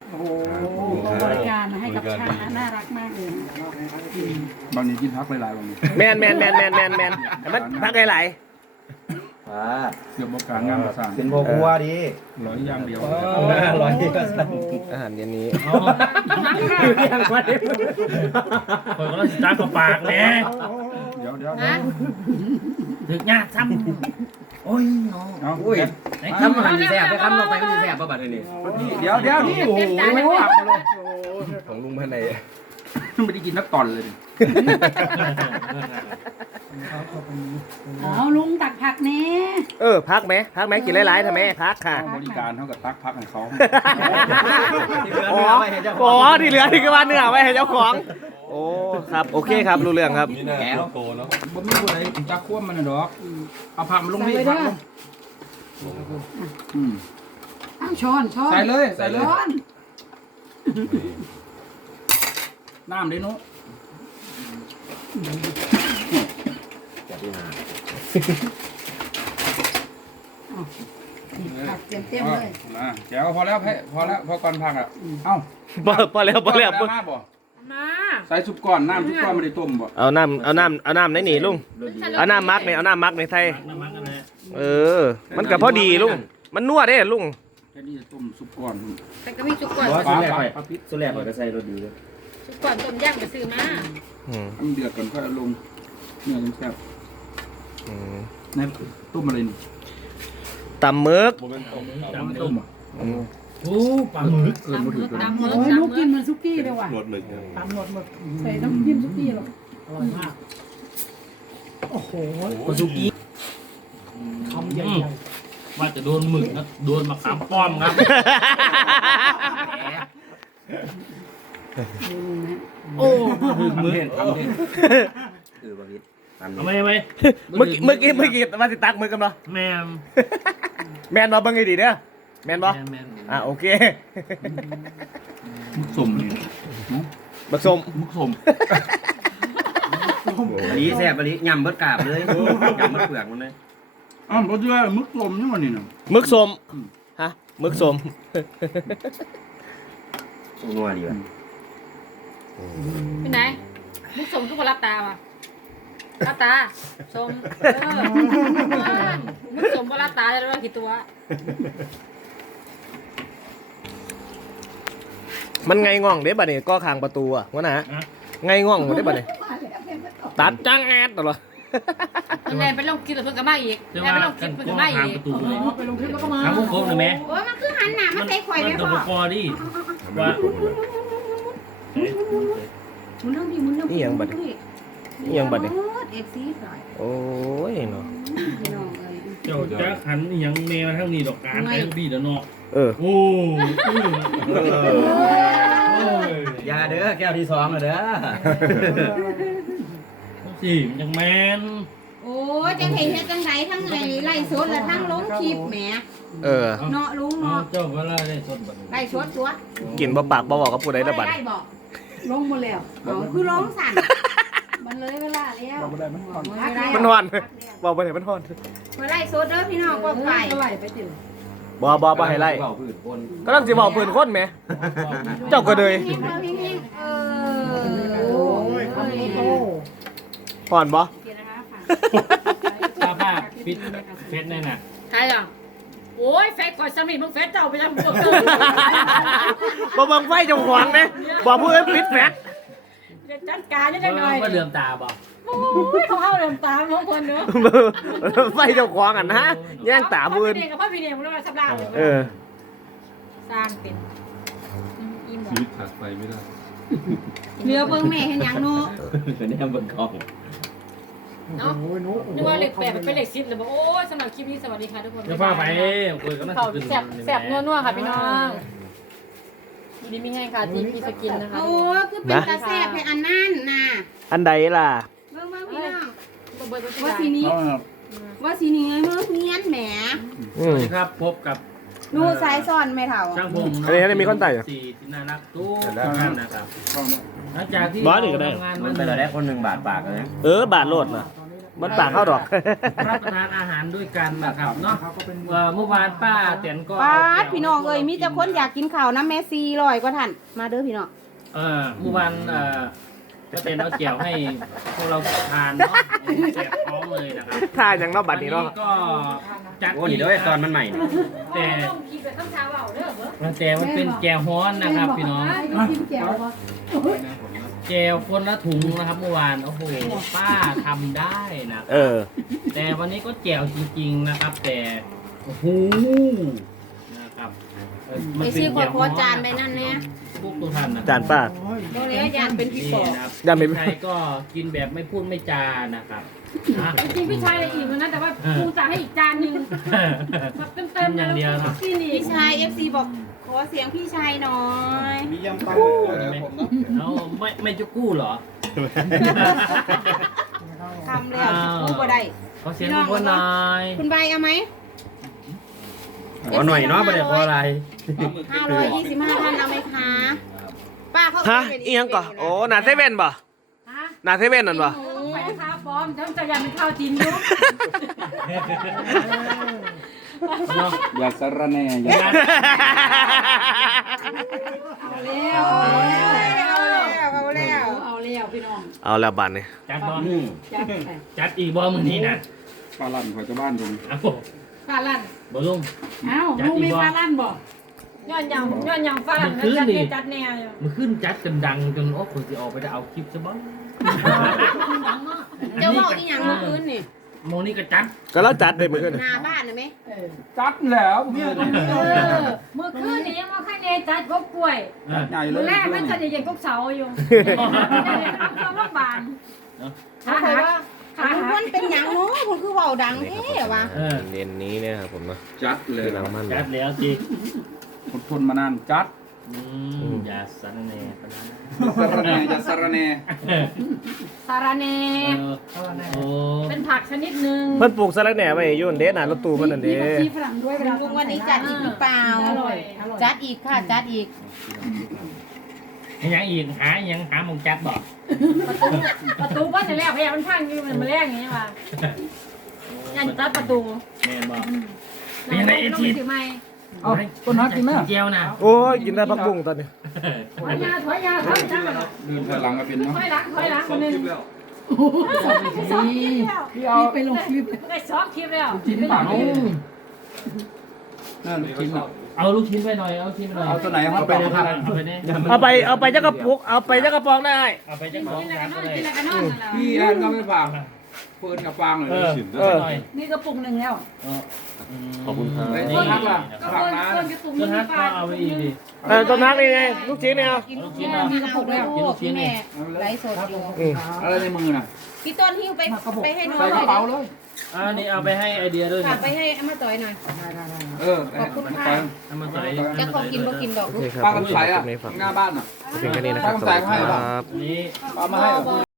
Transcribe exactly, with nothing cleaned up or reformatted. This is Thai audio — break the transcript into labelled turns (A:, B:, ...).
A: โอ้โหบริการให้กับช่างน่ารักมากเลยบางทีกินพักหลายๆบางที
B: แมนแมนแมนแมนแมนแมนมันพักไหลาย
C: อ่า
A: เกี่ยวกับการงานประสาน
C: เป็นพวกวัวดี
A: ร้อยอย่างเดียว
C: ร้อย
B: อาหารเย็นนี้
D: ยังมาดิคนก็ต้องจ้ากับปากแน่
A: เดี๋ยวเดี๋ยว
D: ถึงยากซ้ำโอ้ยน้อง
C: อุ้ยคำมันแสบไปคำเราไปมันแสบป่ะบัดนี้
A: เดี๋ยวเดี๋ยวนี่โอ้โหไม่หลับเลย
B: ของลุงพันใน
A: ไม่ได้กินนักตอนเลยเอาลุงตักผักแน่
B: เออพักไหมพักไหมกินหลายๆทำไมพักค่ะ
A: บริการเท่ากับตักพักให้เขา
B: อ๋ออ๋อที่เหลือที่ก็ว่าเนื้อไว้ให้เจ้าของโอ้ครับโอเคครับรู้เรื่องครับ
C: แก้วโตเนาะ
A: บ่มีคนใดจักควบมันน่ะดอกเอาผักมาลงนี่ผักลงอืมอ้าวช้อนช้อนใส่เลยใส่เลยน้ำเลยนุ๊กผักเต็มเต็มเลยเดี๋ยวพอแล้วพอแล้วพอก่อนผักอ่ะเอ้า
B: พอแล้วพอแล้ว
A: มาใส่ซุปก่อนน้ำซุปก่อนไม่ได้ต้มบ่
B: เอาน้ำเอาน้ำเอาน้ำไหนหนีลุงเอาน้ำมักเนี่ยเอาน้ำมักในไทยเออมันกับพอดีลุงมันนัวได้ลุง
A: แค่นี้จะต้มซุปก่อน
E: แต่ก็มีซุปก่อน
C: สุดแรกไปสุดแรกไปก็ใส่รสดีเลย
E: ซุปก่อนต้มย่างไปซื้อมา
A: ทำเดือดก่อนค่อยเอาลงเนื้อมันแซ่บนี่ต้มอะไรนี่
B: ตำมึก
A: ตำต้มอ่ะ
D: โอ้ปลาหมึก
A: เออมาถึง
E: ตำหมึก
A: โอ้ยลูกกินมันซุกี้เลยว่ะตำหมดหมดใส่ต้องกินซุกี้หรอกอร่อยมากโอ้โห
C: ซุกี้
D: คำใหญ่ๆว่าจะโดนหมึกนะโดนมะขามป้อมครับโอ้หมึกมือ
C: ทำดิเออบางที
D: ทำไมทำไม
B: เมื่อกี้เมื่อกี้เมื่อกี้มาติตักมือกันเนาะ
D: แมน
B: แมนมาบังไงดีเนี่ยแมนบ่อ่ะโอเค
A: มุกสมนี่
B: บักสม
A: มุกสม
C: อันนี้แซ่บอันนี้ยำเบิดกาบเลยยำเบิดเปลือกมันเลย
A: อ้าวบ่เชื่อมึกสมนี่มันนี่น่ะ
B: มึกสมฮะมึกสม
C: นัวดีว่ะ
E: เป็นไงมุกสมทุกคนรับตาว่ะรับตาสมมุกสมก็รับตาได้แล้วกี่ตัว
B: มันไงง่องเด้บัดนี้ก็คางประตูอ่ะวะนะไงง่องเด้บัดนี้ตัดจังแอดตลอด
E: มันแรงไปลงกินหรือเพิ่งกระมาอีกแรงไปลงกินเพิ่งกระมาอีก
A: ไปลงคลิปแล้วก็มา
D: ทำมุกครบเลยไหม
E: โอ้ยมันคือหันหนามันใส่ข่อยไหมพ่อ
D: มันตัวดิว่า
E: มุนเรื่องดีมุนเรื่อง
B: นี่ยังบัดนี้นี่ยังบัดนี้
E: เอฟซีหน่อย
B: โอ้ยเนาะ
D: เจ้าจะหันยังแมวทั้งนี้ดอกการทั้งดีเด้อเนาะ
B: เออ
D: โอ้
C: ยาเด้อแก้วที่สองเด้อ
D: สิยังแมน
E: โอ้จะเห็นเฮ็ดจังไดทั้งไงไล่สดและทั้งลงคลิปแหม
B: เออ
E: เนาะลุงเนาะ
D: เจ้าเวลาได้สดบัด
E: ไล่สดตัว
B: กินบ่ปากบ่บอกกับผู้ใดตะบัด
E: ได้บอกลงหมดแล้วอ๋อคือร้องสั่นมันเลยเวลาแล้ว
A: บ่ได้มันฮ้อน
B: มันฮ้อนบอกบ่ได้มันฮ้อน
E: ไปไล่สดเด้อพี่น้องก็ไป
A: ไล่ไปติ
B: บ่บ่บ่ให้ไล่ก็ต้องสิเว้าปืนคนแหมเจ้าก็เลย
E: เออ
B: ผ่อนบ่
D: ป้าป้าปิดเฟซแน่น่ะ
E: ใครอ่ะโอ้ยเฟซก่อนสมิธมึงเฟซเจ้าไปยังพวก
B: บ่เบิ่งไฟเจ้าของเด้บ่ผู้อื่นปิดแฟซ
E: จัดการยังไง
D: ก็เลื่อมตาบ่
E: โอ้ยเขาเอาเลื่อมตาบางคนเนอะ
B: ไฟเจ้าของอ่ะนะแย่งตาผู้อื่น
E: พี่เด็กกับพ่อพี่เด็กมึงต้องมาสับดาว
B: เออ
E: สร้างเป็น
A: ชีวิตขาดไฟไม่ได้
E: เรือเบิ่งแม่เห็นยังเนาะ
C: เป็นแนวเบิ่งกล้อง
E: เนาะนึกว่าเหล็กแปดเป็นเหล็กซิดเลยบอกโอ้ยสำหรับคลิปนี้สวัสดีค่ะทุกคน
D: จะพาไปคุยกันนะ
E: แสบแสบนัวๆค่ะพี่น้องดีมีให้ค่ะทีพีสกินนะคะโอ้คือเป็นตาแสบให้อันนั่นน่ะ
B: อันใดล่ะ
E: เบิ่งเบิ่งพี่น้องว่าสีนี้ว่าสีนี้เมื่อเมียนแหม
D: สวัสดีครับพบกับ
E: นูสายซ่อนไม่เท่า
D: ช่างผม
B: อันนี้มีคนไต่
D: สีที่น่ารักตู้กันนะครับหลังจากที่
C: งานมันไปแล้วได้คนหนึ่งบาทปากเลย
B: เออบาทโลดนะ
D: บ
B: บนปากเข้าดอก
D: รับประทานอาหารด้วยกันนะครับเนาะเอ่อเมื่อวานป้าแตนก็
F: ป้าดพี่น้องเอ้ยมีแต่คนอยากกินข้าวน้ำแม่ซีลอยกว่าท่านมาเด้อพี่น้อง
D: เออเมื่อวานเอ่อป้าแตนเอาแจ่วให้พวกเราทานเนาะแจกท้องเลยนะครับ
B: ท่าอย่างเนอกบัตรนี้เนาะ
D: วัก็จัด
C: โอ้นี่เด้อตอนมันใหม่
D: แต่แต่มันเป็นแจ่วฮ้อนนะครับพี่น้องแจ่วคนละถุงนะครับเมื่อวานโอ้โหป้าทำได้นะ
B: เออ
D: แต่วันนี้ก็แจ่วจริงๆนะครับ แต่โอ้โหนะครับเออ
F: ไป
D: มันเป็
F: ซื้อขอ
D: แจ่ว
F: โคจานไปนั่นเนี่ย
D: พวกตัวทันนะ
B: จานป้า
F: โดนแล้วยานเป็นพี่ปอ
D: นี่
F: ก
D: นะครับ
B: ยังไม่
D: ใครก็กินแบบไม่พูดไม่จานะครับนะ
E: จริงพี่ชายเลยอีกวันนั้นแต่ว่าปูจ่ายให้อีกจานหนึ่งแบบเต็มๆ
D: อย่างเดียวครับ
E: กินอีก
F: พี่ชาย เอฟ ซี บอกขอเสียงพี่ชายหน่อย
A: มียำปลา
D: เอาไม่ไม่จะกู้เหรอ
F: ทำแล้วกูบ่ได้
D: ขอเสียงคนหน่อย
F: คุณใบเอาไหม
C: ขอหน่อยเนาะบ่ได้ขออะไร
F: ห้าร้อยยี่สิบห้าท่านเอาไหมคะป้าเขา
B: ฮะอีหยังก่อโอ้หนาเซเว่นป่ะ
E: ฮะ
B: หนาเซเว่นนั่นป่ะ
E: ไปข้าวปลอมต้องจะยันเป็นข้าวจีนอยู่
D: เนาะ
A: อย่าสารแหน่อย่า
F: เอาแล้วเอาแล้ว
E: เอาแล้วพี่น้อง
B: เอาแล้วบัตรนี่
D: จัดบอ
C: อืม
E: จัดไป
D: จัดอีกบอมือนี้นะ
A: ปลาลั่นขอจะบ้านตรง
D: เอา
E: ฟาลั่น
D: บอลุง
E: เอ้าลูกมีฟาลั่นบ่ย้อนยังย้อนยังฟาลั่นแล้วจัดเนี่ยจัดแนวอยู่
D: มันขึ้นจัดจนดังจนโอ้คนจะออกไปได้เอาคลิปซะบ้าง
F: เจ้าบอกอีหยังเมื่อคืนนี่
D: โมนี่ก็จัด
B: ก็แล้วจัดเลยมือกัน
F: หน้าบ้านน่ะไหม
A: จัดแล้ว
E: เออเมื่อคืนนี้ยังมาแค่เนจัดกบกล้วย
D: เออ
A: ใหญ่เล
E: มื้อย แรกมันจะใหญ่ๆกบเสาอยู่ได้เลยครับเข้ามาบาน
F: เขาเคยว่าขันเพื่อนเป็นหยังเนาะคุณคือเว้าดังแท้วะ
D: เออ
B: เย็นนี้เนี่ยครับผมนะ
A: จัดเลย
B: คือน้ำมัน
D: จัดแล้วจี
A: อดทนมานานจัด
D: อืมอย่าสันแน่ปะนะ
A: สารแหน่อย่าสารแหน่
E: สาระเน
D: เออโอ้
E: เป็นผักชนิดหนึ่ง
B: เพิ่นปลูกสลัดแหน่ไว้อยุ่นเด้หนารถตู้เพิ่นนั่นเด้
E: ที่ฝรั่งด้วยเวลา
F: ลุงวันนี้จัดอีกหรือเปล่า
E: อร่อยอร่อย
F: จัดอีกค่ะจัดอีก
D: ให้ยังอีกหายังหาหมองจัดบอก
E: ประตูบ้านแรกพยายามมันพังอยู่มันมาแรกอย่างนี้ว่ะยันตัดประตู
D: แม่บอก
E: เป็นยังไงเอทีถือไม้
A: เอาต้นฮักกินไหม
D: เจียวนะ
B: โอ้ยกินได้พักบุ้งตอนนี้
E: ถอยยาถอยยาถอยยา
A: เดินถอยหลังมาเป็นเนาะ
E: ถอยหลังถอยหลังคนหนึ่ง
A: พี่เอาไปลงคลิป
E: ได้สองคลิปแล้ว
A: ชิ้นปากนั่นชิ้น
D: เอาลูกชิ้นไปหน่อยเอาลูกชิ้นไปหน่อย
A: เอาตัวไหนครับ
D: เอาไปเลยครับเอาไปเนี่ย
B: เอาไปเอาไปจักกระปุกเอาไปจักกระปองได้
D: เอาไป
E: กิ
D: จะ
E: น
D: ของ
E: อะไร
D: ร้า
E: กัน นนอน
D: ก็เลย
E: กินอะไรกันนอน
A: พี่แอนก็ไม่ฟังเฟิร์นกับฟังเลย
D: เออ
B: เออ
D: หน่อย
E: นี่กระปุกหนึ่งแล้ว
D: เออ
B: ขอบคุณครับ
A: ไอ้
D: นี่
A: ต้นฮักล่ะ
E: ก็
A: ฝาก
E: คน
A: น้า
E: คนกระตุก
D: ต้
E: มี
D: นฮัก
E: ปลา
D: ก็เอาไปอีกดิ
B: เออต้นนักนี่ไงลูกชิ้นเนี่ย
F: กินลูกชิ้นมีกระปุกแล้วลูกพี่แม่ไลฟ์สดอยู่
B: อืม
A: อะไรในมือน่ะ
F: พี่ต้นหิ้วไปไปให้น้อง
A: ใส่
F: ห
A: ก
F: น่
A: ระ
F: อย
A: เป๋าเลย
D: อ่านี่เอาไปให้ไอเดียด้วย
F: ฝา
D: นะ
F: กไปให้อามาต่อยหน่อย
A: เออ
F: ขอบคุณค่ะ
A: ไป
D: เอามาใส่
F: จะขอกินบ่กินดอก
B: โอเคครับ
A: ป้า
B: ผม
A: กำใสอ่ะ
B: คลิปนี้ฝาก
A: หน้าบ้านอ่ะ
B: เพียงแค่นี้นะครับสวัสดีครับ
D: นี่
A: ป้ามาให้เหรอ